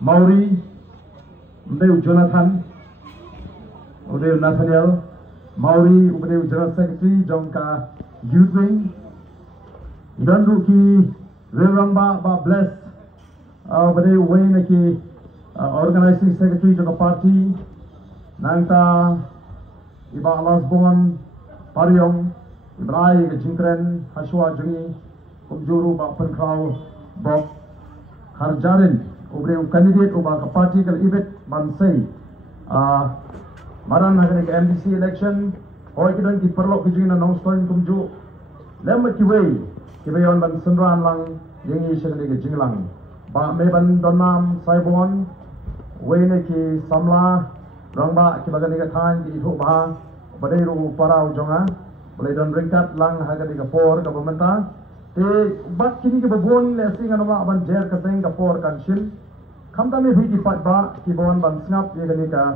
Mauri, Mdeu Jonathan, Mdeu Nathaniel, Mauri, Mdeu General Secretary, Jongka Youth Wing, dan Ruki, Reramba, Bless, Mdeu Wayne ki Organizing Secretary Jongka Party, Nangta, Iba Alasbon, Pariong, Ibrai, Jinkren, Hashwa Jungi, Kumjuru, Penkrau, Bob, Harjarin, Ubreu candidate Uba Party Kal Ibet Bansai, Maran Hagani MDC election, Hoi Kidan Ki Perlok Kijina Nong Stoin Kumju, Lemma Kiway, Kibayon Ban Sundran Lang, Yengi Shagani Jinglang, Ba Meban Donam Saibon, Wayne Ki Samla, Rangba Kibagani Katan Ki Itu Ba, Baderu Parau Jonga, Boleh don ringkat lang Hagani Kapor Kabamenta, Bat kini ke babon lesing anoma ban jer kaseng kapor kansil khamta me bhi ki pat ba ki bon ban snap ye gani ka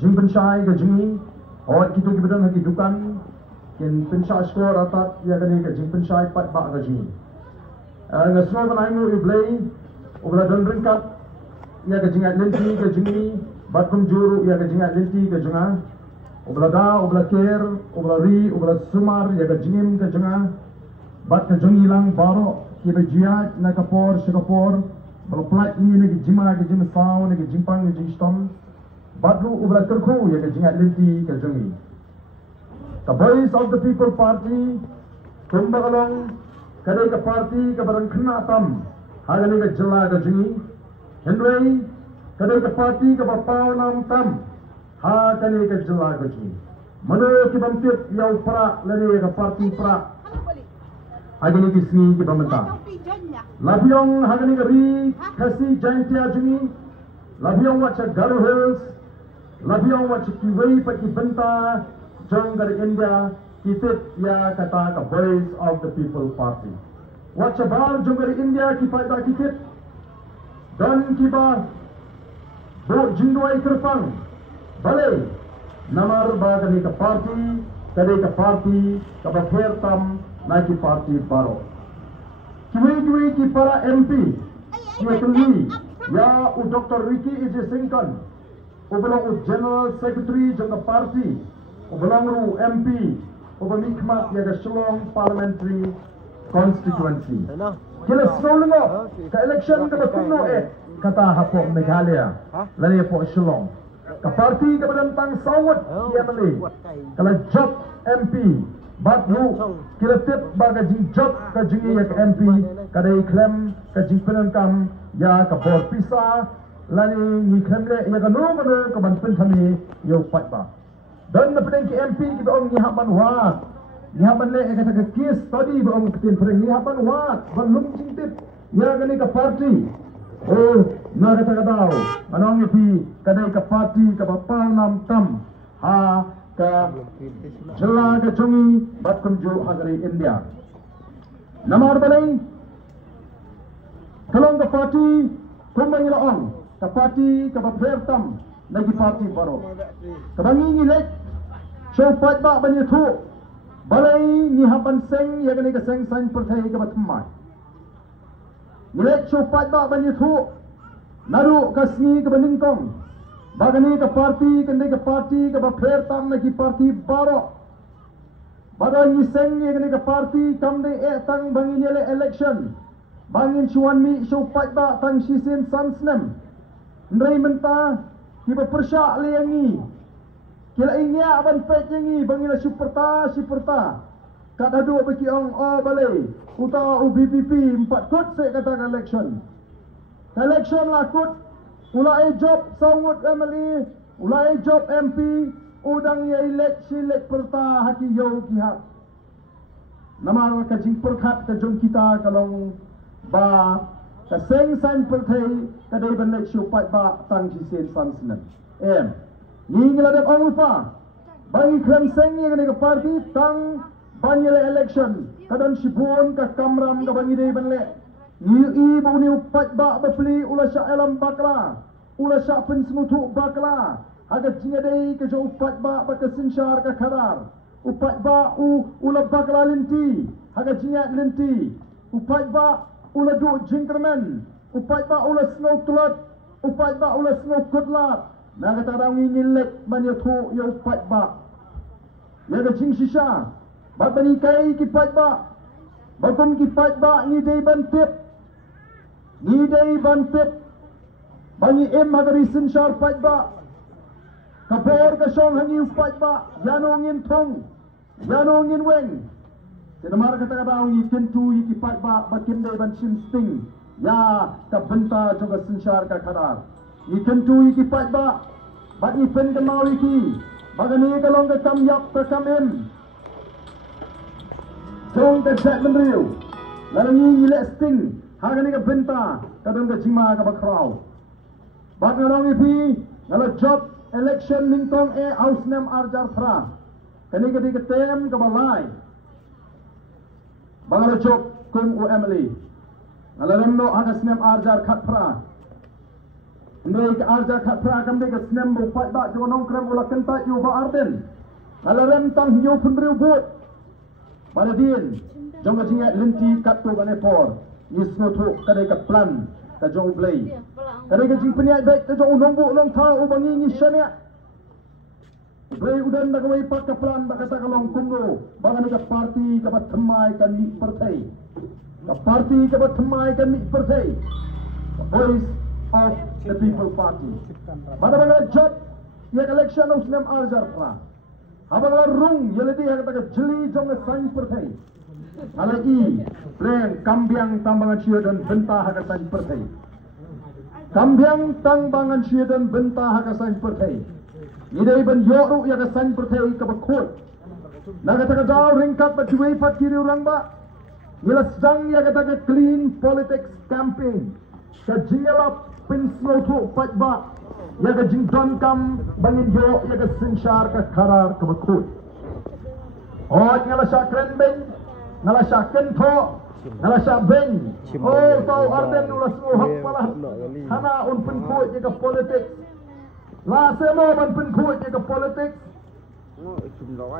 jing penshai ke jingi aur kitu ki bedan ki dukan kin penshai score atat ye gani ka jing penshai pat ba ga jingi ngasno ban aingu iblei ubla don ringkat ye ka jingat lenti ke jingi bat kum juru ye ka jingat lenti ke jinga ubla da ubla ker ubla ri ubla sumar ye ka jingim ke jinga Bat ke jongi lang baro kiba jiat na kapor shikapor balaplat ni na jima ke jim saw na jimpang ke jistom batru ubra kerku ya ke jingat lenti ke jongi. The Voice of the People Party kumbagalong kadai ke party ke barang kena tam hagani ke jela ke jongi Henry kadai ke party ke bapau nam tam hagani ke jela ke jongi mano kibampit yau pra lani ke party pra Hagani kisni ki pementa. Labiong hagani kari kasi jantia jungi. Labiong wacha Garu Hills. Labiong wacha kiwai pati benta jong dari India kitit ya kata ka Voice of the People Party. Wacha bar jong dari India ki pada kitit dan kiba bo jindwai kerpang. Bale namar bagani ka party kadai ka party ka bakhertam Naki Party Baro. Kiwi ki para MP, kiwi kelui, ya u Dr. Ricky Ije Singkan, u belong u General Secretary jangka party, u belong u MP, u bernikmat ya ke Shillong Parliamentary Constituency. Kila serongo ke election ke berkuno kata hapok Meghalaya, lari hapok Shillong. Ke party ke berentang sawat dia beli, kalau job MP. Batru kiratip baga jing job ka jingi ya ka MP kadai klem ka jing penankam ya ka bor pisa lani ni klem le ya ka no ka ban pen thami yo pat ba dan na pedeng ki MP ki ong ni haban wa ni haban le ka ka case study ba ong tin pereng ni haban wa ban lum jing tip ya ka ni ka party oh na ka ta daw anong ni kadai ka party ka ba pal nam tam ha ka jela ke chungi bat kumju hagari India namar balai kalong ke party kumbang ilaong ke party ke baphertam lagi party baro kabangi ni lek show pat ba bani thu balai ni hapan seng ya gani ke seng san perthai ke batmai ni lek show pat ba bani thu naru kasni ke baningkong Bagani ke party, kendai ke party, ke bapher tam lagi party baro. Bagai niseng ni kendai ke party, kamdai tang bangin yale election. Bangin chuan mi show pat ba tang sisin sansnem. Ndrai menta, kiba persyak liangi. Kila ingya aban pet yangi, bangin la superta. Kat adu bagi ong balai. Uta UBPP 4 kut sek kata election. Election lah kut. Ulai job sangut MLE, ulai job MP, udang ye elek silek perta hati yo kihat. Nama ka jing perkhat ka jong kita kalong ba ka seng san perthai ka dei ban lek syupat ba tang jisen sansnen. Ni ngeladap ong upa. Bagi klem seng ye ka party tang banyele election kadan sibun ka kamram ka bangi dei ban lek. Ni bau ni upat ba beli ulah syak alam bakla. Ulah syak pen semutu bakla. Aga jingadai ke jo upat ba ke sinsyar ka karar. Upat ba ulah bakla lenti. Aga jingat lenti. Upat ba ulah du jingkermen. Upat ba ulah snow tulat. upat ba ulas ngukut lat. Na kata orang ngilek banyak ya upat ba. Ya kecing sisa. Bat banikai kipat ba. Bakum kipat ba ngidei bantip. Ngidei bantip. Bani magari sinshar pat ba. Kapor kasong hangi upat ba. Yanongin tong. Yanongin weng. Sinamar kata-kata ang ikintu ikipat ba. Bakindai ban sting. Ya kabenta juga sinshar ka kadar. Ikintu ikipat ba. Bat ipen kemau iki. Bagani kalong ka kamyap ka kamim. Jong ka jet menriu. Lalangi ilek sting. Hagani ka benta. Kadang ka jima ka bakraw. Bat ngarong ipi, ngalo job election ningtong house nem arjar pra. Kani kadi ketem kabalai. Bangalo job kum UMLE. Ngalo remno hagas nem arjar khat pra. Ndai ke arjar khat pra kam de snem bu pat ba jo nong krem ula kenta yu ba arden. Ngalo rem tang hiu phunriu but. Baladin, jong ka jinga linti kat tu kane por. Nisno tu kadai ka plan ka jong play. Kadai ka jing peniat baik ka jong nong bu nong tha ubangi ni shania. Play udan da kawai pak ka plan ba kata kalong kumro. Bagani ka party ka bat thamai ka ni partai. Ka party ka bat thamai ka ni partai. The voice of the people party. Bada bangala job ya election of snem arjar pra. Habangala rung yeledi ha kata ka jeli jong ka sign partai. Alagi plan kambiang tambangan sia dan bentah hakasan partai. Kambiang tambangan sia dan bentah hakasan partai. Idai ban yoru ya kasan partai ka bakut. Nagata ka daw ringkat pa tuway pat kiri urang ba. Nila sedang ya kata ka clean politics campaign. Ka jingala pinslo tu pat ba. Ya ka jingdon kam bangin yo ya ka sinshar ka karar ka bakut. Ot ngala sa krenbeng Nalasya kento, nalasya ben. Oh, tau arden ulas muhak palah. Hana un penkut jaga politik. Lase mo ban penkut jaga politik.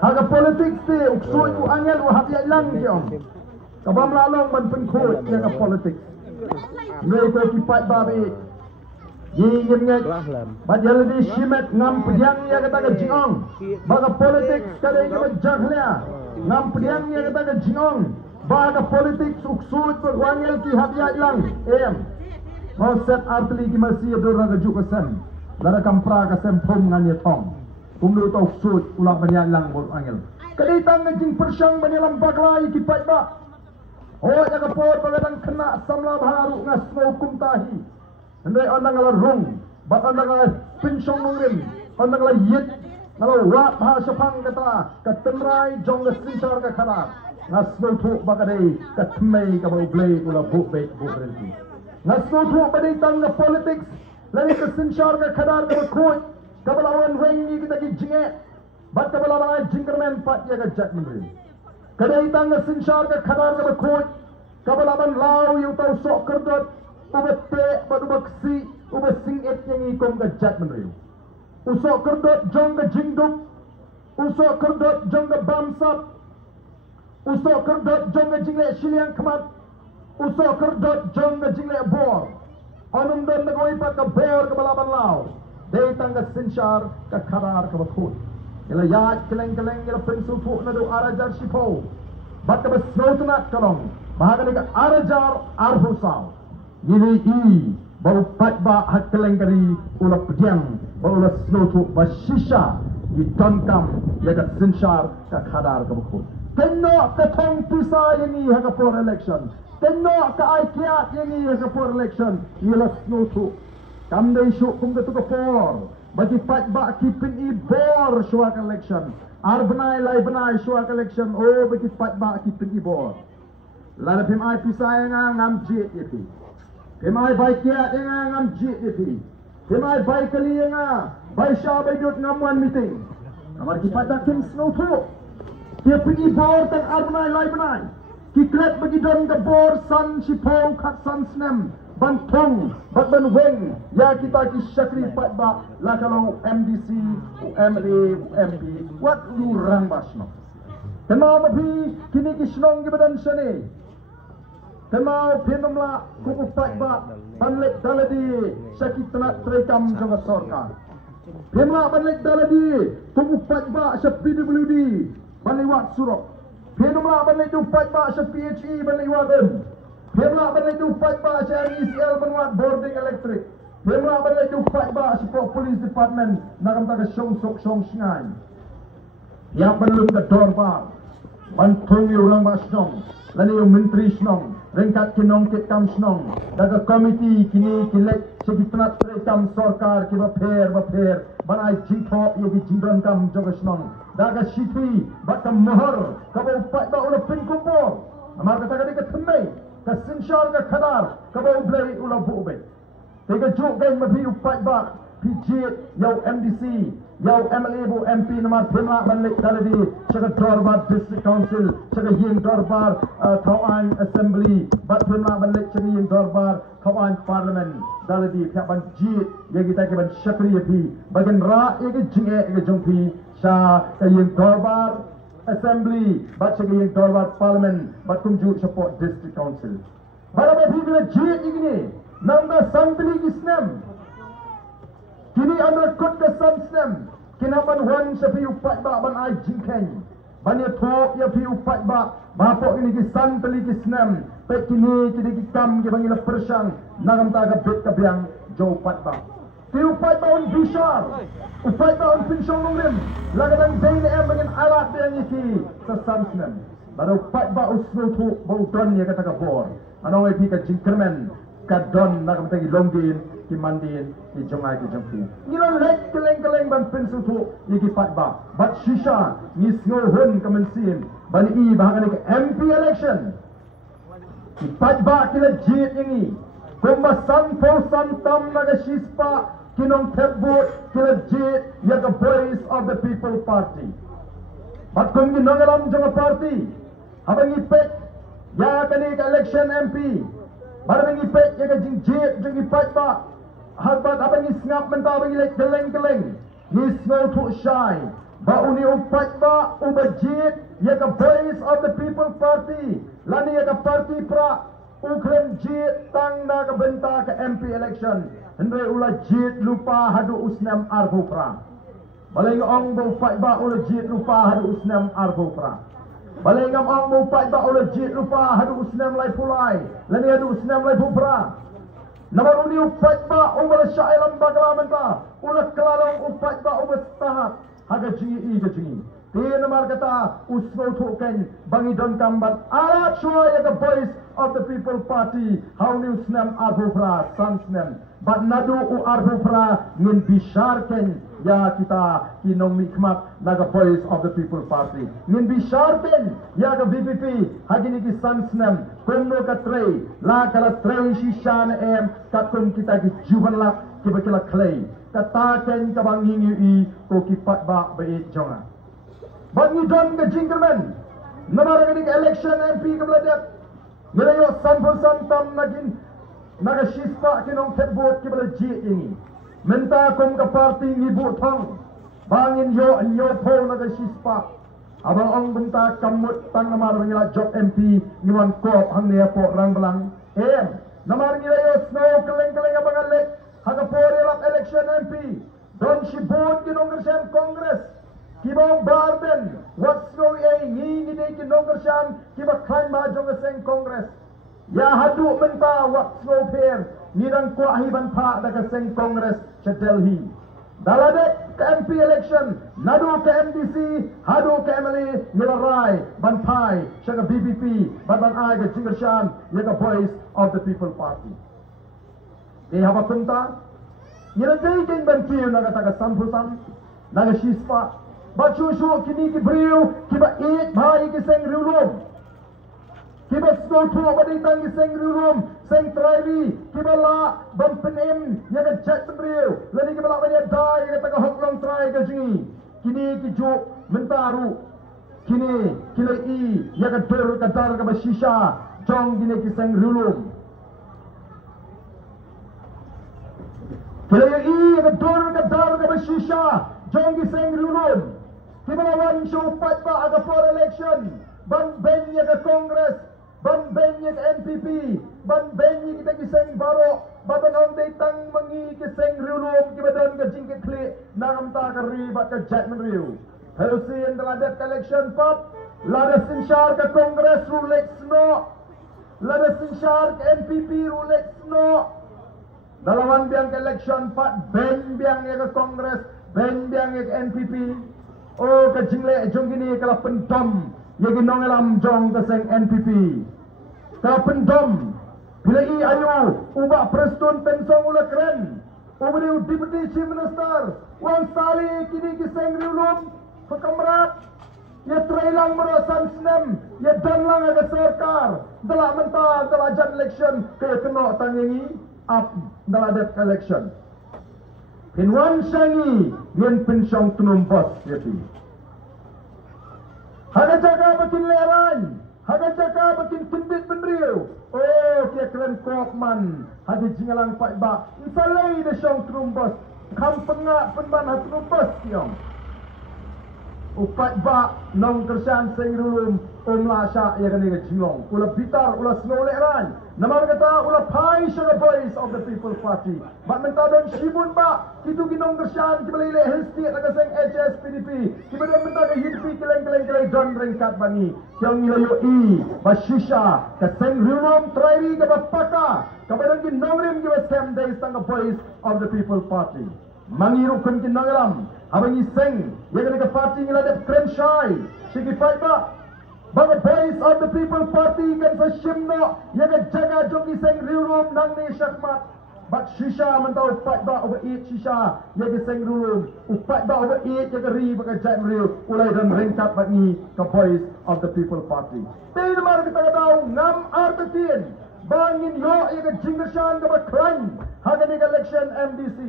Haga politik ti uksui ku angel wahab ya lang kiong. Kabam lalong ban penkut jaga politik. Noi ko kipat babi. Yingin ngek. Bajal di shimet ngam pediang ya kata ke jingong. Baga politik kadai ke jahlia. Ngam pediang ya kata ke jingong. Baga politik suksut berwangil ki hadiah lang. Mau set artli ki masih ada raga juga sen. Lara kampra ka sem pom ngan ye tong. Kumlu tau sut ulah banyak lang berwangil. Kadai tang ngejing persyang banyalam baklai ki pai ba. Oh jaga pot bagadang kena samla baharu ngas hukum tahi. Andai orang ngala rung, bat orang ngala pinsong nungrim, orang ngala yit, ngala wat ha sepang kata, katemrai jong ke sinsar ke khana, ngasno tu bakadai katmei ka bau play ula bu be bu berhenti. Ngasno tu badai tang ke politics, lari ke sinsar ke khana ke khoi, kabalawan wengi kita ki jinge, bat kabalawan jingerman pat ya ke jat nungrim. Kadai tang ke sinsar ke khana ke khoi, kabalawan lau yu tau sok kerdot. Ubat te, bat ubat ksi, ubat singit yang ikom ke jat menriu. Usok kerdot jong ke jingduk, usok kerdot jong ke bamsap, usok kerdot jong ke jinglek siliang kemat, usok kerdot jong ke jinglek bor. Anum dan negoi pat ke beor ke balaban lau. Datang ke sinshar ke karar ke bakut. Ila yat keleng-keleng ila pensul puk nadu arajar sipo. Bat ke besrotunat kalong. Bahagia ke arajar arhusau. Ini baru patba hak kelengkari ulah pediang baru ulah snotu basisha di tonkam jaga sinshar ka khadar ka bukut. Keno ka tong pisa ini hak for election. Keno ka aikiat ini hak for election. Ulah snotu kam dei syuk kum ka tu ka for. Bagi patba kipin i bor syuak election. Arbenai lai benai syuak election. Oh bagi patba kipin i bor. Lara pim ai pisa yang ngam jit itu. Himai baik ya dengan ngam jit itu. Himai baik kali yang baik syah baik duduk ngamuan meeting. Kamar kipat tak kim snow tu. Dia pergi bor dan arbenai lai benai. Kiklet bagi don ke bor san sipong kat san snem. Bantong, bat ban weng. Ya kita ki syakri pat ba la kalau MDC, UMLE, UMP. Wat lurang basno. Kenapa bi kini ki snong ki badan sene. Kemau pinumla kukupat ba banlek daladi syakit tenak terekam jangka sorka. Pemla banlek daladi kukupat ba sya PWD banliwat surok. Pinumla banlek dupat ba sya PHE banliwaten. Pemla banlek dupat ba sya RECL banwat boarding electric. Pemla banlek dupat ba sya police department nakam taga syong sok syong shingai. Ya belum ke dorbar. Bantung ulang ba syong. Lani yung menteri syong. Ringkat kinong kitkam snong daga komiti kini kilek segitnat rekam sorkar ki bapher banai jingthok ye jingdon kam joga snong daga shiti batam mohor kabo upat ba ula pin kumpor amar kata kadi ke thmei ka sinshar ka khadar kabo ublei ula bube tega juk gain mabi upat ba PJ yau MDC yau MLA bu MP nama Pemla banlek daladi chaga dorbar district council chaga ying dorbar Thawang assembly bat Pemla banlek chaga ying dorbar Thawang parliament daladi pihak ban jit ye kita ke ban syakri pi bagian ra ye jinge ye jongpi sha ka ying dorbar assembly bat chaga ying dorbar parliament bat kumju support district council bara bi bila jit igini namba santli kisnam kini anda kot ke samsem kinapan wan sa pi upat ba ban ai jingkeng banya thok ya pi upat ba bapok ini ki san teli ki snam pe kini ki kam ki bangila persang nagam ta ga bet ka biang jo upat ba pi upat ba on bishar upat ba on pinsyong lungrim lagadang zain em bangin alat biang iki sa samsem baru upat ba usno thu bau don ya kata ka bor anong ai pi ka jingkermen ka don nagam ta ki longdin ki mandin ki jongai ki jongpi ngilon lek keleng ban pensu tu iki pat ba bat shisha ni sngo hun kamensin ban i bahagan ke MP election ki pat ba kila jit ini komba san po san tam naga shispa kinong tebut kila jit ya the voice of the people party bat kom gi nangalam jonga party habang ipek ya kani ka election MP barang ipek ya ka jit jongi pat ba Habat abang isngap mentah abang ilek geleng-geleng. Nisno tu syai. Ba uni upat ba ubajit ya ka voice of the people party. Lani ya ka party pra ukren jit tang na ka benta ka MP election. Hendai ula jit lupa hadu usnam arbu pra. Balai ngong ba upat ba ula jit lupa hadu usnam arbu pra. Balai ngam ong ba upat ba ula jit lupa hadu usnam lai pulai. Lani hadu usnam lai pupra. Namun uni upat ba ubal syailam baglamenta ulah kelalong upat ba ubal tahap haga jingi i ga jingi te namar kata usno thuken bangi don kambat alat shoy the voice of the people party how new snam arbufra sansnem but nadu u arbufra ngin bisharken ya kita kinong mikmat naga voice of the people party ngin bisharken ya ga VPP hagini ki sansnem kumno ka trei la kala trei shishan em katum kita ki juban la ki bakila clay kataken ka bangingi i ko ki pat ba be jonga bangi don ka jingerman namara ka election MP ka bladak ngelayo sanpon santam nagin naga shispa kinong tebot ki bala ji ini menta kum ka party ngibu thong bangin yo po naga shispa abang ong benta kamut tang namar ngila job MP niwan kop hang ne po rang belang namar ngila snow keleng abang alek haga po relap election MP don shibut kinong gersen congress kibang barden what's going ngi de kinong gersen kiba khan ma jong seng congress ya hadu menta what's go pair nirang ko ahiban pa daga seng congress sa Delhi daladek ke MP election nadu ke MDC hadu ke MLA nilarai banpai sa BBP ban ai ke jingershan ya the voice of the people party haba punta nirang king ban kiyo naga taga sanpusan naga shispa bacu kini ki brio kiba eat bhai ki seng riulom kiba snow tu abadi tang ki seng riulom seng traili kiba la bampenem ya ka chat brio lani kiba la bani da ya ka taga hoklong trai ka jingi kini ki jo mentaru kini kila i ya ka dor ka dar ka bashisha jong kini ki seng riulom kila i ya ka dor ka dar ka bashisha jong ki seng riulom Kibalawan show pat ba aga for election ban ben ya ka congress ban benye NPP, ban benye kita kiseng baro, badan ong datang mengi kiseng riulum kibadan ke jingkit klik, nangam ta kari bat ke jet menriu. Helsin telah dat election pop, lada sinsyar ke Kongres Rulex no, lada sinsyar ke NPP Rulex no. Dalawan biang ke election pat, ben biang ke Kongres, ben biang ke NPP. Oh ke jingle jong gini kalau pendom, ya ginong elam jong keseng NPP. Kalau pendom, bila i ayu, ubah presiden pensong ula keren, ubah deputy chief minister, wang sali kini kiseng riulum, pekamrat, ya trailang merosan senem, ya danlang aga serkar, dalam mentah, dalam ajan election, kaya kena tangangi, up dalam dat election. Pinwan syangi, yen pensyong tunumpos, yati. Haga jaga bakin leran, haga jaga bakin tindit penriu. Oh, kia keren kokman, hadi jingalang pak ba, insalai de syong tunumpos, kam pengak penban hat tunumpos kiong. Upat ba nong kersian sing rulum umla sya ya kani ke jinglong ula bitar ula snolek ran namar kata ula pai sya voice of the people party bat menta don shibun ba kitu ginong kersian kibelele hesti aga sing HSPDP kibeda menta ke hidpi keleng don ringkat bani kyong ilayo i ba shisha ke sing rulum trairi ke bapaka kabeda ginong rim ke scam days tang voice of the people party mangiru kun kinangalam abang iseng ya kani ke party ngila det krenshai sigi fight ba bang voice of the people party kan sa shimno ya ke jaga jong iseng riurum nang ni syakmat bat shisha mentau fight ba over eat shisha ya ke seng riurum upat ba over eat ya ke ri ba ke jat riu ulai dan ringkat bat ni ke voice of the people party tay namar kita kadau ngam artetin bangin yo ya ke jingershan ke ba kran hagani ke election MDC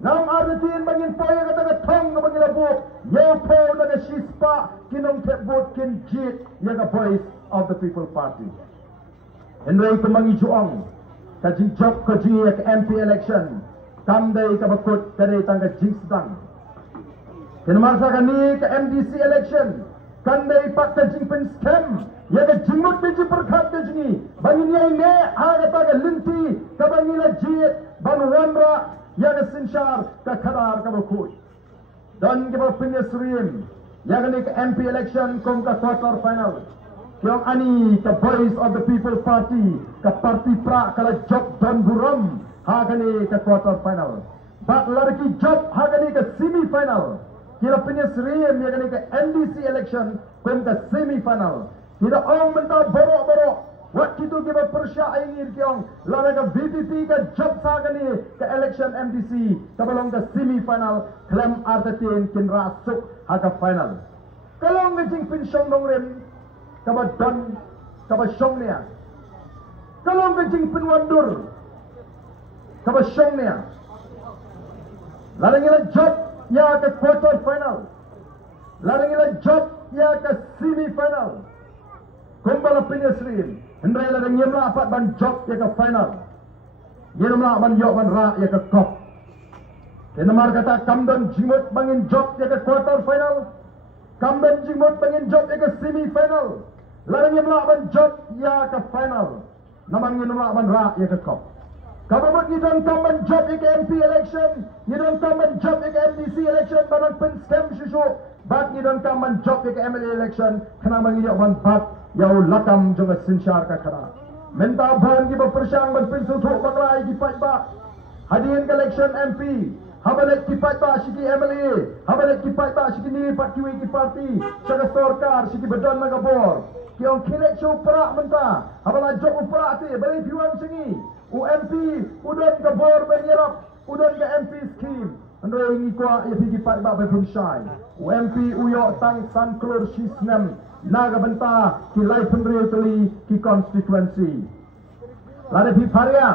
Nam artin bangin poya kata ke thong ke bangin labu yo po na ke shispa kinong tebot kin jit ya ke voice of the people party enrei pemangi juang ka jing job ka jing ya ke MP election tamdai ka bakut kare tang ka jing sedang kenmar sa kani ke MDC election kandai pak ka jing pen scam ya ke jingmut beji perkhat ke jingi bangin yai ne ha kata ke linti ka bangin la jit ban wanra ya ke sinsyar ke kadar ke bakut dan ke bapinya surim ya ke MP election kom ke quarter final yang ani ke voice of the people party ke parti pra kala job dan buram ha ke ke quarter final bat lagi job ha ke semi final kira pinya surim ya ke NDC election kom ke semi final kira orang mentah borok-borok waktu itu kita persya ingin kiong lara ke VPP ke job sagani ke election MDC sebelum ke semi final klaim artetin kin rasuk ke final kalau ngejing pin syong nongrem kaba don kaba syong nia kalau ngejing pin wandur kaba syong nia lara ngila job ya ke quarter final lara ngila job ya ke semi final kumbala pinyasrin hendai la nyemla apat ban job ya ke final nyemla ban yok ban ra ya ke kop kenamar kata kamdan jimut bangin job ya ke quarter final kamdan jimut bangin job ya ke semi final la nyemla ban job ya ke final naman nyemla ban ra ya ke kop kabut ni don kamban job ya ke MP election ni don kamban job ya ke MDC election banang pen scam shishu bat ni don kamban job ya ke MLA election kena bangin yok ban bat yau lakam jonga sinsyar ka kara menta bhan ki baprsyang ban pin suthuk baklai ki pat ba hadirin ke election MP habalek ki pat ba shiki MLA habalek ki pat ba shiki ni pat ki ki parti saga sarkar shiki badan nagabor ki on khilek show pra menta habala job upra ti bari piwan singi UMP udan ka bor benyerap udan ka MP scheme andoi ni kwa ya ki pat ba bepun shai UMP uyo tang san klor shisnam naga benta ki lai penriu teli ki constituency lada Bhiparia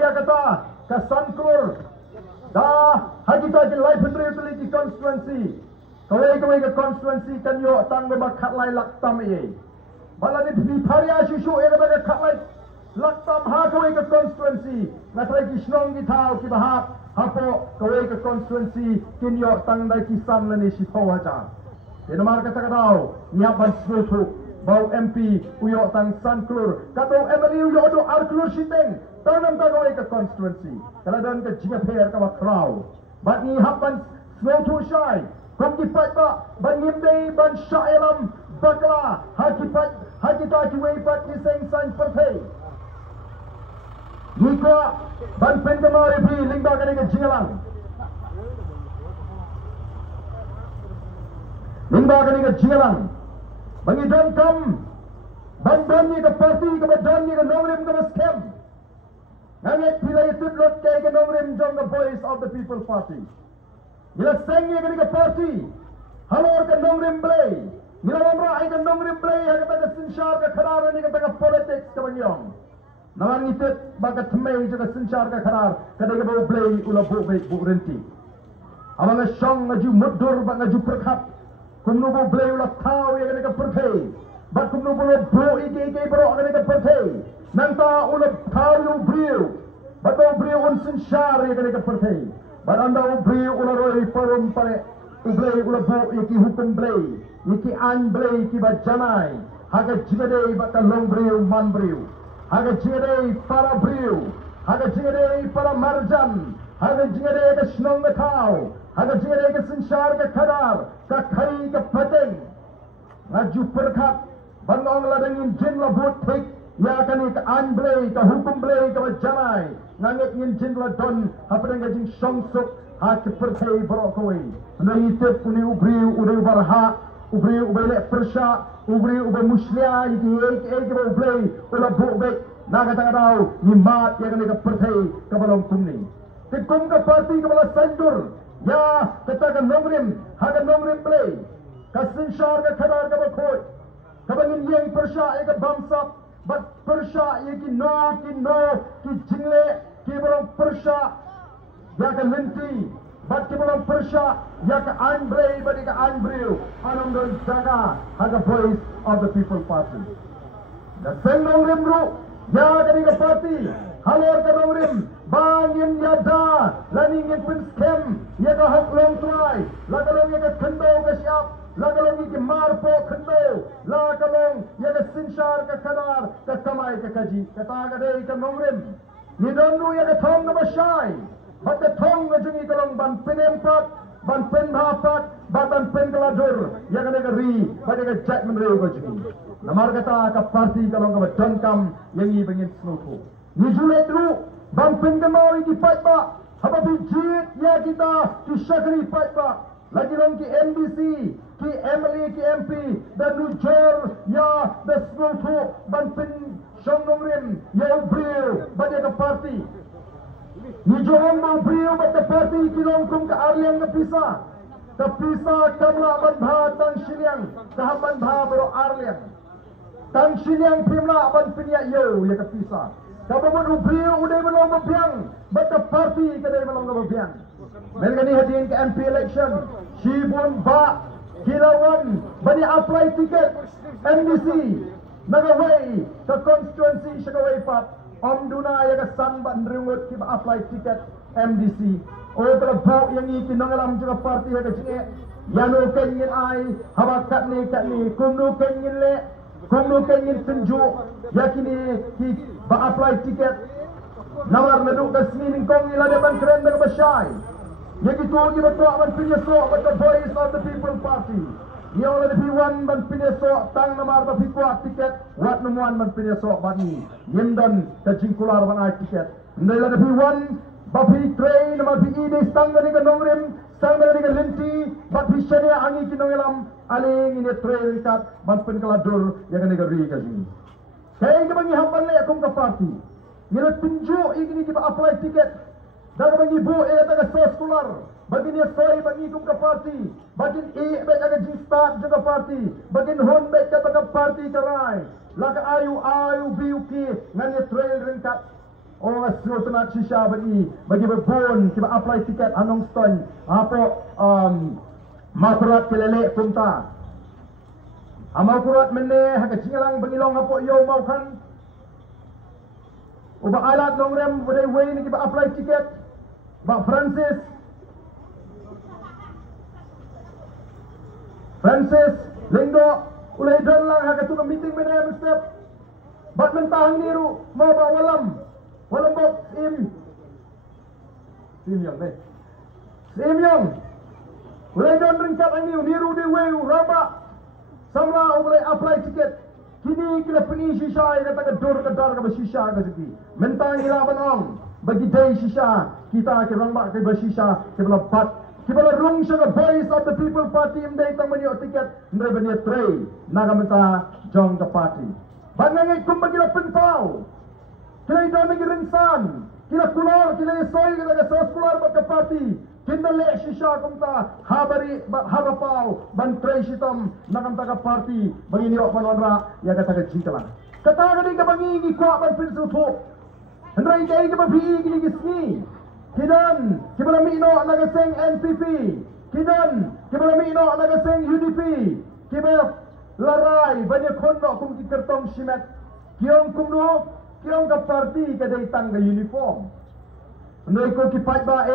ya kata ka sanklur da hagita ki lai penriu teli ki constituency kawai ke constituency kan yo tang ba khat lai laktam ye bala ni Bhiparia shishu e ba khat lai laktam ha kawai ke constituency natrai ki snong ki thau ki bahap hapo kawai ke constituency kinyo tang dai kisan lani sipaw aja Inamar kata kadau, nyiapan selutu, bau MP, uyok tang Sanklur, kadau MLE uyok do Arklur Shiteng, tanam tagawai ke constituency, kalau dan ke JPR ke Bakrau, bat nyiapan selutu syai, kum kipat ba, ban ngimdei, ban syailam, bakla, haki taki weipat iseng san pertai. Nikwa, ban pendemari bi, lingba kani ke jingalang. Lingba kani ke jingalang. Bangi dan kam, ban dani ke parti, ke dani ke nomrim ke scam. Ngangit pila itut lot kaya ke nomrim jong ke voice of the people party. Nila sengi kani ke parti, halor ke nomrim belay. Nila mamra ay ke nomrim belay, hagata ke sinsyar ke khararan ni ke tengah politics ke bangyong. Naman ngitut baga temay juga sinsyar ke kharar, kadang ke bau belay ula buk baik buk renti. Abang ngesyong ngaju mudur, bak ngaju perkap. Kumnu bau belay ula tau ya kena ke pertai. Bak kumnu bau buk ike berok kena ke pertai. Nanta ula tau yu briu. Bak bau briu un sinsyar ya kena ke pertai. Bak anda u briu ula roi parum pare. Ublay ula buk iki hukum belay. Iki an belay iki bajanai. Haga jigadei bak long briu man briu. Haga jigadei para briu. Haga jigadei para marjan. Haga jigadei ke snong ke tau. Haga jigadei ke sinsyar ke kadar. Ke khari ke pateng. Ngaju perkat. Bangong ladangin jin labut tik. Ya kani ke an belay. Ke hukum belay ke bajanai. Ngangit ngin jin ladon. Hapadang ke jing syongsuk. Hak pertai berokoi. Nai tep uni ubriu udai barha. Ubri ubelek persya, ubri ubel muslia, iki ublay, ula bukbek, naga tangadau, nimat yang kena kepertai kebalong kumni. Tikum ke parti kepala sandur, ya katakan nomrim, haga nomrim play, kasin syar ke kadar ke bakoi, kabangin yang persya ke bamsap, bat persya ki no, ki jingle, ki balong persya, ya ke lenti, bat ki balong persya, ya ke anbrei, bat ke anbreu, anong don jaga, haga voice of the people party. Dan sendong rimru, ya ke ke party, halor ke nomrim, bangin ya da, laningin pun scam, ya ke hak long try, lagalong ya ke kendo ke siap, lagalong ya ke marpo kendo, lagalong ya ke sinsyar ke kadar, ke kamay ke kaji, katagadei ke nomrim, nidondu ya ke thong ke basyay, bat ke thong ke jungi kalong ban penempat, ban penhapat, ban penkeladur, ya ke negeri, bat ke jatmen reu ke jungi. Namar kata ke parti kalong ke dongkam, yang i bengin senutu. Nijulet dulu, ban pengemau di fight pak, apa bijit ya kita di syakri fight pak. Lagi long ki MDC, ki MLE, ki MP, dan nujur ya the senutu, ban pen syong nomrim, ya ubriu, ban ya ke parti. Nijong mau beriu pada parti kilongkum ke Arliang ke Pisa. Ke Pisa kamla banbha tang Shiliang. Tahap banbha baru Arliang. Tang Shiliang pimla ban pinyak yo ya ke Pisa. Kamu beriu udah melong bebiang. Pada parti kedai melong bebiang. Melgani hadirin ke MP election. Shibun ba Kilawan bani apply tiket MDC. Nagaway ke constituency Syakaway Pat. Om Duna ya ke Sanban Ringut kita apply tiket MDC. Oh terlebok yang ini nongalam juga parti ya ke sini. Yanu kengin ai, habakat ni, kumnu kengin le, kumnu kengin tunjuk. Yakini ki ba apply tiket. Nawar naduk ke sini ningkong ila depan keren dengan basyai. Ya gitu kita berdoa ban penyesok pada voice of the people party. Ya oleh P1 ban penyesok tang namar ba kuat tiket wat nemuan ban penyesok bani yendon ke jingkular ban ai tiket ndai la P1 ba train namar PE de stang dari ke nomrim stang dari ke lenti ba shania angi kinongelam aling ini trail kat ban penkeladur yang ke negeri ke sini kay ke bangi hampan le akum ke parti ngila tunjuk ini kita apply tiket dah bagi bu kata ke sekolah bagi dia sorry bagi kum ke parti bagi baik agak start juga parti bagi hon baik kata ke parti kerai laka ayu BUK ngani trail ringkat oh asro tenak shisha bagi berbon kita apply tiket anong stone apa makurat kelele punta amal kurat mene hak cingalang bangilong apa yo mau kan ubah alat longrem budai way ni kita apply tiket Pak Francis Linggo ulai dan lang haka tu meeting mana step bat mentang niru mau bawa walam bok sim yang sim yang ulai dan ringkat ang niru di weu raba samra ulai apply tiket kini kila peni shisha kata ke dor ke dar ke shisha ke jadi mentang ila banong bagi day shisha kita ke rambak ke shisha ke bat kibala rung siya voice of the people party imday tang manyo tiket ndre bani tray nagamenta jong the party bangangay kumbagila penpaw kila ida nagirinsan kila kular kila isoy kila gasas kular baka party kindale shisha kumta habari habapaw ban tray shitom nagamta ka party bangini o panonra ya kata ka jingkala kata ka din ka bangingi kwa ban pinsu to ndre ida ka mabiig ni gisni Kidan, kibala mino nagaseng NPP. Kidan, kibala mino nagaseng UDP. Kibala laray, banyak kono kung kikertong simet. Kiyong kumno, kiyong ka party kaday tangga uniform. Ndoy ko kipat ba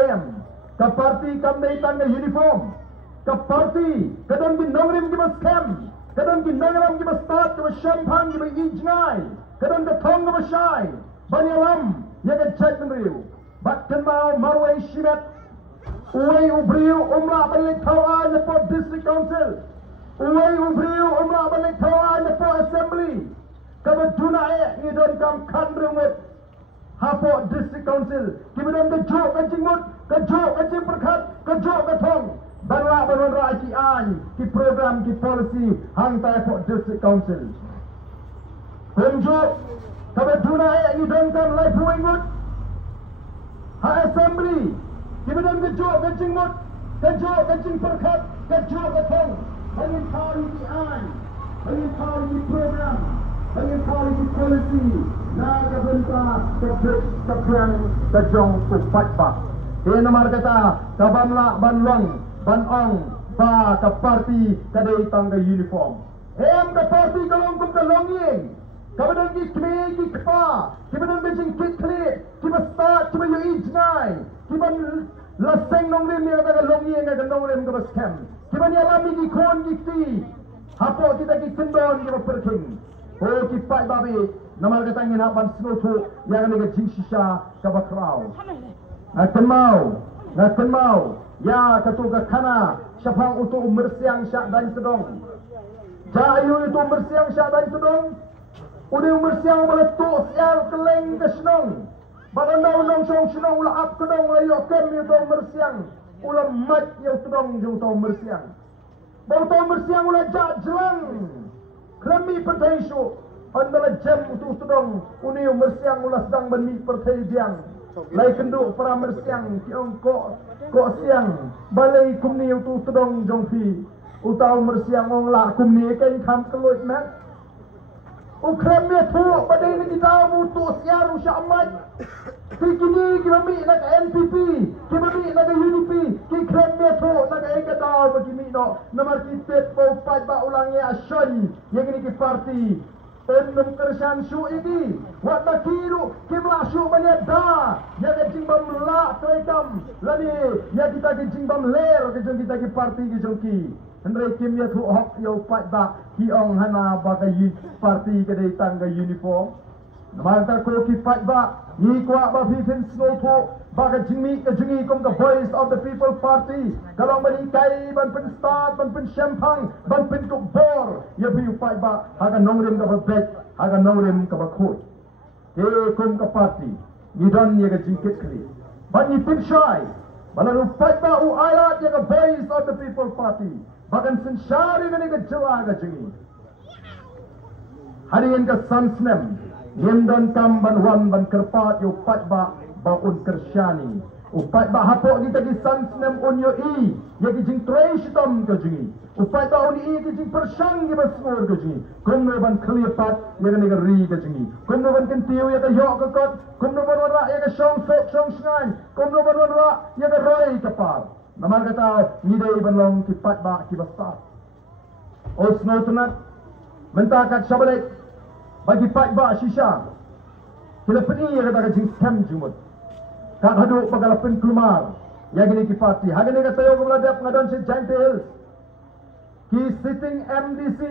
ka party kamday tangga uniform. Ka party, kadang ginongrim kiba scam. Kadang ginongrim kiba start, kiba champagne, kiba ijngay. Kadang gatong kiba shy. Banyalam, yagan chat nriyo. Bakkan mau marwai shimet uway ubriu umra balik tawa na po district council uway ubriu umra balik tawa na po assembly kabaduna ngidon kam kandrungut hapo district council kibidon kejo kajingmut kejo kajing perkat kejo katong banwa banwa aki an ki program ki policy hang tayo po district council kunjo kabaduna ngidon kam life wingut ha assembly kibidon kejo kajingmut kejo kajing perkat kejo katong hangin kali ki an hangin kali ki program hangin kali ki policy nagabenta keprang kejong upat ba ina markata kabanla banlong banong ba ka party kadai tangga uniform ka party kalong kum kalonging kabadang ki kle ki kpa kibadang bejing ki kle kiba start kiba yo ijnai kiba laseng nong rim ni kata kalonging ka nong rim ka scam kiba ni alami ki kon ki ti hapo kita ki kendon kiba perking oh ki pai babi namal katangin hapan snoto yang ni jing shisha ka bakrao ngaken mau ya katuga kana syafang utu mersiang syak dan sedong jayu itu mersiang syak dan sedong udah mersiang meletus sial keleng ke senong bagandau nong song senong ula ap kedong layo kem itu mersiang ula mat yang sedong jung tau mersiang bau tau mersiang ula jak jelang kremi pertaisu andala jam utu sedong uniu mersiang ula sedang bermi pertai diang lai kenduk para mersiang kiong ko siang balai kumni utu sedong jongfi utau mersiang ong la kumni kain kam keluit mat ukram me tu badai ni kita utu siar usha amat kini kimi nak NPP kimi nak UDP ki kram me tu nak ekata begini no nomor kita mau pat ba ulangnya asyani yang ini ki party Enam kersan su ini, wat makiru kimla su banyada, ya kecing bam la terekam, lani ya kita kecing bam ler, kecing kita ki parti kecing ki, henry kim ya tu hok yo pat ba, kiong hana bagai parti kedai tangga uniform, namanta ko ki pat ba, ni kwa ba fifin snow po, bagai jingmi kejingi kom the voice of the people party, kalau menikai ban pen start ban pen champagne ban pen kubor, ya bi pat ba, haga nongrim ka bet, haga nongrim ka bakut, kom ka party, ni don ni ka jingkit kri, ban ni pin shy, balang pat ba u ayat ya ka voice of the people party, bagan sin shari ka ni ka jela ka jingi, harian ka sansnem, Yendon kam ban wan ban kerpat yo pat ba baun kersyani upat ba hapok kita ki sansnem onyo i ya ki jing trace tom ke jingi upat ba oni i ki jing persang ki basmor ke jingi kumno ban klipat ya ni ka ri ke jingi kumno ban kentiu ya ka yo ke kot kumno ban wara ya ka song sok song sngan kumno ban wara ya ka roi ke par namar kata ni dei ban long ki pat ba ki basta osno tunat mentakat sabalek bagi pat ba shisha kila peni ya kata jing scam jumut kat hadu pagalapen kelumar ya gini ki party ha gini kata yo kumladap ngadon si giant hills ki sitting MDC,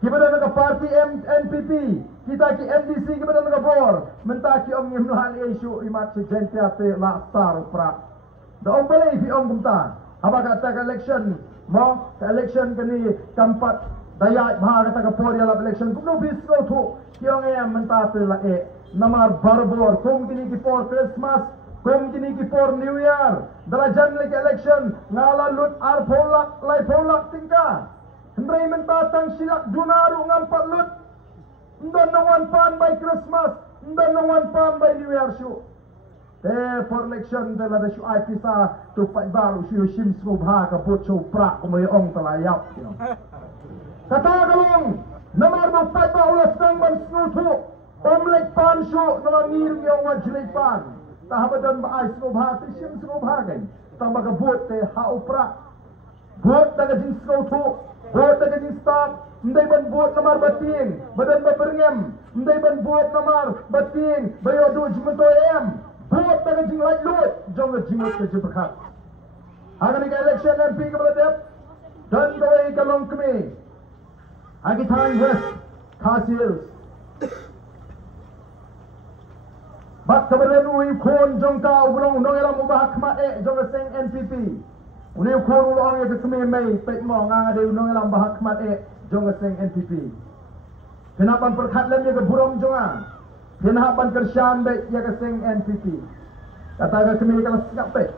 ki badan naga parti NPP, kita ki MDC ki badan naga bor, mentah ki om ngimlan isu imat sejentia te la star pra. Da om balai fi om kumta, haba kata ke election, mo ke election kini tempat daya bahar kata ke por ya la election, kumno bisko tu, ki om ngem mentah te la namar barbor, kum kini ki for Christmas, kum kini ki for New Year, dalajan lagi election, ngala lut ar polak, lai polak tingka. Hendrai mentatang silak junaru ngampat lut. Ndan nongan pan by Christmas, ndan nongan pan by New Year syu. For election dala da syu ai pisa tu pai baru syu sim subha ka put syu pra kumai ong talayap. Kata kalong, namar mo pai ba ulas nang ban snutu. Omlek pan syu nama ngiring yang wajilek pan. Tahabadan ba ay subha ti sim subha kan. Tang baga buat te ha upra. Buat daga jing snutu. Buat daga jing start. Ndai ban buat namar bating. Badan ba berngem. Ndai ban buat namar bating. Bayo du jimentoy em. Buat daga jing light lut. Jong ga jing ke jibakat. Hagan ni election MP ke beladep. Dan doi kalong kami. Agi Thang West. Khasil. Bak kebetulan ui kon jong kau belum nong elam ubah khmat jong seng NPP. Uni kon ulong ye kemi mai pek mo ngang ade nong elam bah khmat jong seng NPP. Kenapan perkhat lem ye ke burom jonga. Kenapan kersyam be ye ke seng NPP. Kata ke kemi kalau sikap pe.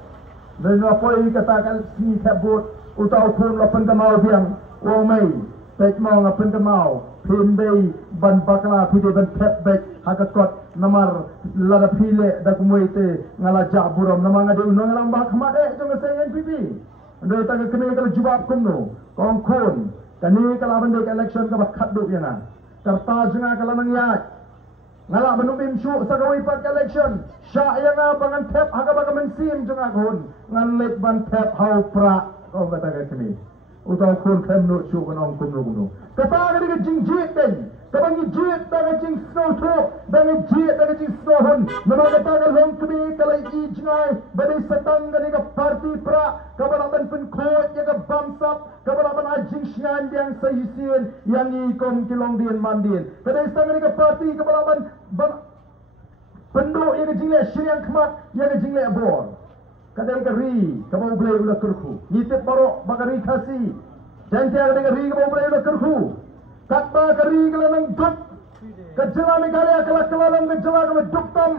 Dan apoi kata ke sini kabut utau kon lapan kamau biang wo mai pek mo ngapen kamau. Pindai ban bakla pide ban pet back hakakot namar lada pile da kumoite ngala ja buram namanga de unong lang bak mat jong seng NPP ndo ta ke kene kala jubab kumno kong kon kani kala ban de election ka bakhat du yana karta junga kala mangyat ngala manumim syu sagawi pat election sya yanga bangan tep haga baka mensim junga kon ngan ban tep hau pra kong kata ke kene utau kon kemno syu konong kumno kata ke jingjit den kabangi jit daga jing snow to daga jit daga jing snow hun namaga taga long kami kalai i jingai badai satang gani ka party pra kabalaban pen khot ya ka bamsap kabalaban ajing shan yang sahisin yang i kom kilong din mandin kadai satang gani ka party kabalaban pendo ya ka jingle shiriang khmat ya ka jingle abor kadai ka ri kabau blai ula kurku nitip baro bagari khasi jantia kadai ka ri kabau blai ula kurku Katba kari kala nang dup, kajala me kala kala lang kajala kala dup tam.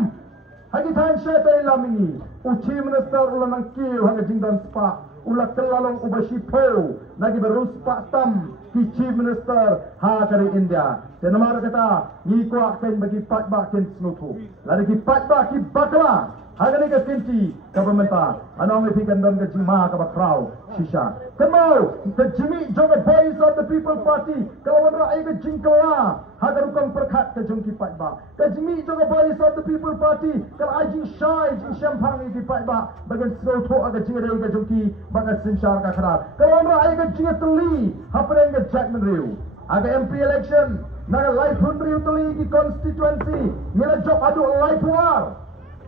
Hagi than syaitan lamini, uchi minister ula nang kiu hanga jingdan spa, ula kala lang ubashi po, nagi berus pa tam, ki chief minister ha kari India. Tenamara kata, ni kuak ken bagi pat ba ken snutu, lari ki pat ba ki bakla. Hagani ka kinti kabamenta anong ipikan dan ka jima ka bakraw shisha kamo the jimi jong boys of the people party kalawan ra ay ka jingkala hagaru kang perkhat ka jong kipat ba ka jimi jong boys of the people party kal ajing shai jing shampang ki pat ba bagan snow to aga jingre ka jong ki baga sinshar ka khara kalawan ra ay ka jingatli hapren ka jackman riu aga MP election na life hundri utli ki constituency nila job adu life war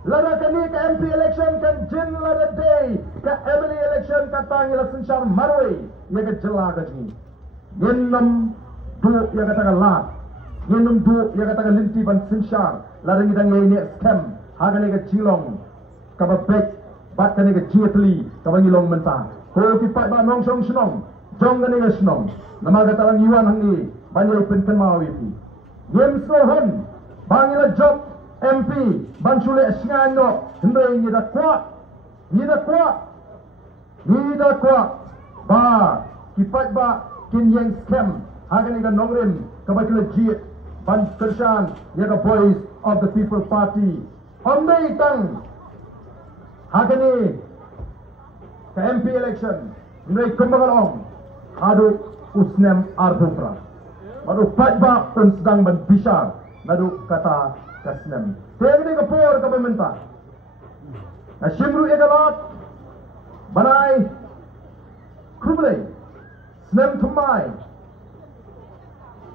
Lada kani ke MP election kan jin lada day ke Emily election katang ila sensyar marway ya ke jela ke jini yenam du ya kata la yenam du ya kata linti ban sensyar lada ngidang ini scam hagani ke cilong kaba bek bat kani ke jietli kaba ngilong mentah ko pipat ba nong song snong jong kani ke snong nama kata lang yuan hangi banyak penken mawi pi yem sohon bangila job MP Bansule Singano Hendai ni dah kuat ba kipat ba kin yang scam hagan ikan nongrim kabat legit ban kersan ya ka boys of the people party ondai tang hagan ni ka MP election Hendai kumbangalong adu usnem arbufra baru pat ba pun sedang ban bishar nadu kata kasnem tegni ka por ka bementa na shimru egalat banai kuble snem thumai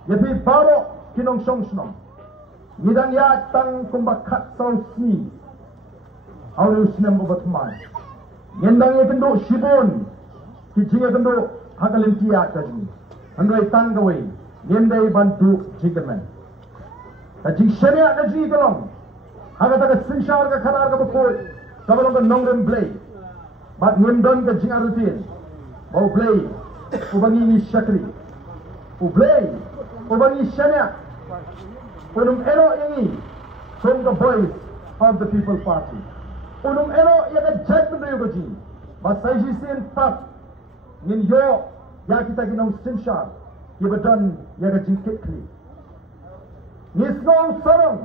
yapi baro kinong song snong nidang ya tang kumbakhat saw sni aulu snem obat mai ngendang ye kendo shibon kijinga kendo hagalin tiya kajmi andai tanggawai yendai bantu jikaman kajing sharia kaji kalong haga taga sinshar ka khanar ka bukoi kabalong ka nongrem play bat nyemdon ka jing arutin bau play ubangi ni shakri play ubangi sharia unum elo yangi from the voice of the people party unum elo yaga judgment reyo kaji bat saiji sin pat nin yo ya kita ginong sinshar ibadan yaga jingkit kli nisgong sarong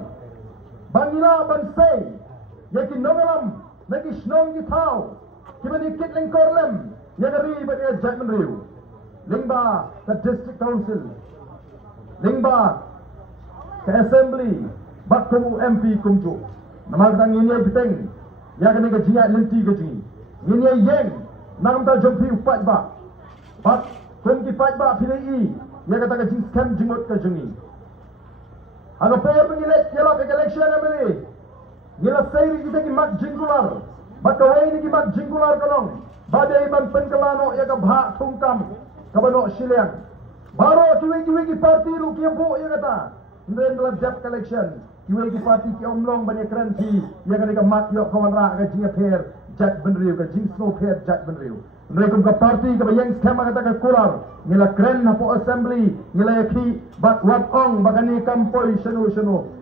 bangila bansay yaki nongalam nagi shnong gitao kibani kitling korlem yagari but ya judgment reyo lingba the district council lingba ke assembly bat kumu MP kumju namar dang ini biteng yagani ka jinga lenti ka jingi ini yeng nang ta jompi upat ba bat kum ki pat ba pilih yaga ta ka jing scam jingot ka jingi aga por pengilek yala ke election ameli yala sairi kita ki mak jingular bat ka wai ni ki mak jingular kalong badai ban penkelano yaga bha tungkam kabano shiliang baro kiwi ki party ru ki bo yaga ta Ndren dalam jab collection, kiwai ki parti ki omlong banyak keranci, yang ada ke mat yok kawan rak ke jing pair jat benriu ke jing snow pair jat benriu. Mereka ke parti ke bayang skema kata ke kular, nila keren hapo assembly, nila yaki bat wat ong bagani kampoi shenu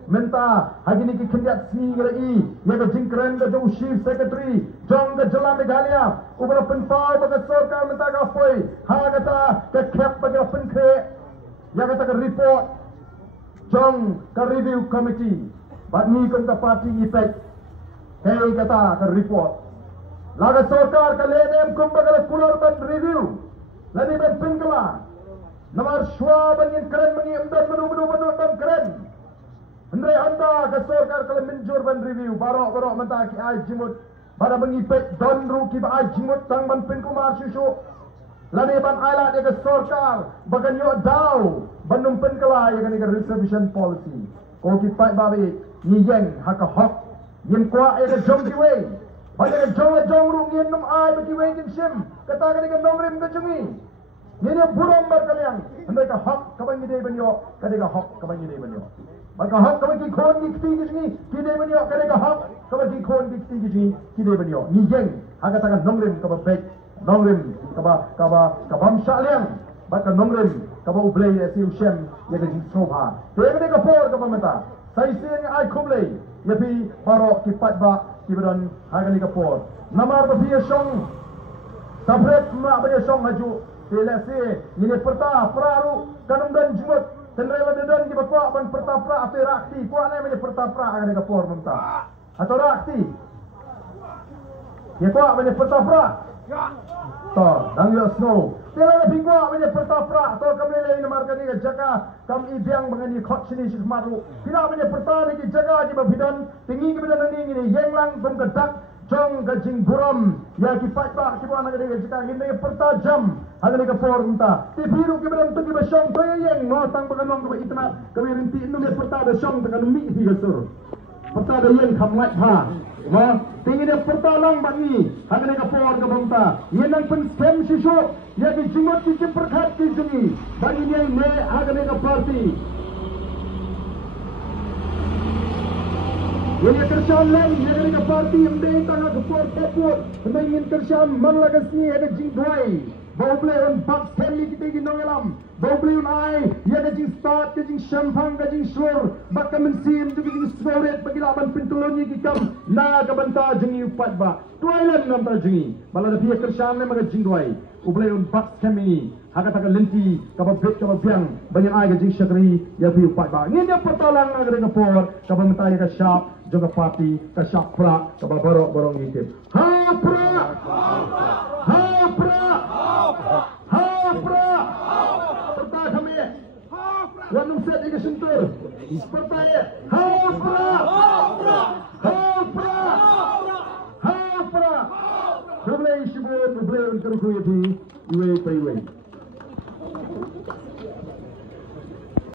menta hagi ni ki kendiat sini nila i, yang ke jing keren ke jauh chief secretary, jong ke jela Meghalaya, ubara penpau baga sorka menta ke apoi, ha kata ke cap baga penkre, yang kata ke report. Jong ke review committee bat ni kon ka party effect kay kata ka report laga sarkar ka lenem kum bagal kulor ban review lani ban pingla namar shwa ban yin keren mangi amdan manu ban keren andre anda ka sarkar ka minjur ban review baro menta ki ai jimut bara bangi pek don ru ki ba ai jimut tang ban pin kumar shushu lani ban aila de ka sarkar bagan yo daw bandung penkala yang ini reservation policy. Kau kita babi ni yang hak hak yang kuat yang jom kiway. Banyak jom ru yang nom ai bagi kiway yang sim. Kata kan yang nom rim kecungi. Ini buram berkalian. Mereka hak kapan ini banyo. Kadang hak kapan ini banyo. Maka hak kapan kikon kikti kecungi. Kini banyo. Kadang hak kapan kikon kikti kecungi. Kini banyo. Ni yang hak katakan nom rim kapan baik. Nom rim kabam syaliang. Bahkan nomrim kau boleh asi usem yang jadi soba. Tapi ni kau por kau menta. Saya sini ai kumlei. Tapi baru kipat ba kiberan harga ni kau por. Namar berbiaya song. Sabret mak berbiaya song haju. Selesai ini perta peraru kanum dan jumut. Tenrela dan kita kuat ban perta pra atau rakti. Kuat ni mana perta pra harga ni kau por menta. Atau rakti. Ya kuat mana perta pra. Tor, dang yo snow. Tela lebih kuat punya pertapra. Tor kami lain marga ni jaga kami ibiang mengani kot sini maru. Tidak punya pertani ki jaga di babidan tinggi kebidan ini yang lang bengkedak jong gajing buram ya ki patba ki buana ni jaga ini pertajam ada ni kapor minta. Ti biru kebidan tu ki basong to yang ngotang penganong ke itna kami rinti inu ni pertada song tekan mi hi gasur. Pertada yang kamlat ha. Ma tinggi dia pertalang bagi harga ni kapor ke bangta. Ia nang pen scam sisu ya di jumut di perkat di jungi bagi ni ne harga ni parti. Ia kerjaan lain harga ni parti yang dia tengah kapor kapor. Mengin kerjaan malagas ni ada jingdai. Bau beli on box family kita ginong alam. Bau beli on ai ia ada jing start ke jing champagne ke jing sur. Baka mensim tu jing storet bagi laban pintulon ni kikam. Na ka banta jingi upat ba. Tuailan nam ta jingi. Bala da pia kerjaan ni maga jing duai. Ublei on box family. Haka taka lenti kaba bet kaba biang banyak ai ke jing syakri ya pi upat ba. Ni dia pertolong agak dengan por kaba menta ya ka sharp juga parti ka sharp pra kaba borok ngitip. Ha pra. Ha pra. Hafra, pertah kami. Wanung set ikan sentur. Pertah Hafra, Hafra. Boleh sibuk, boleh untuk kuih di iwe.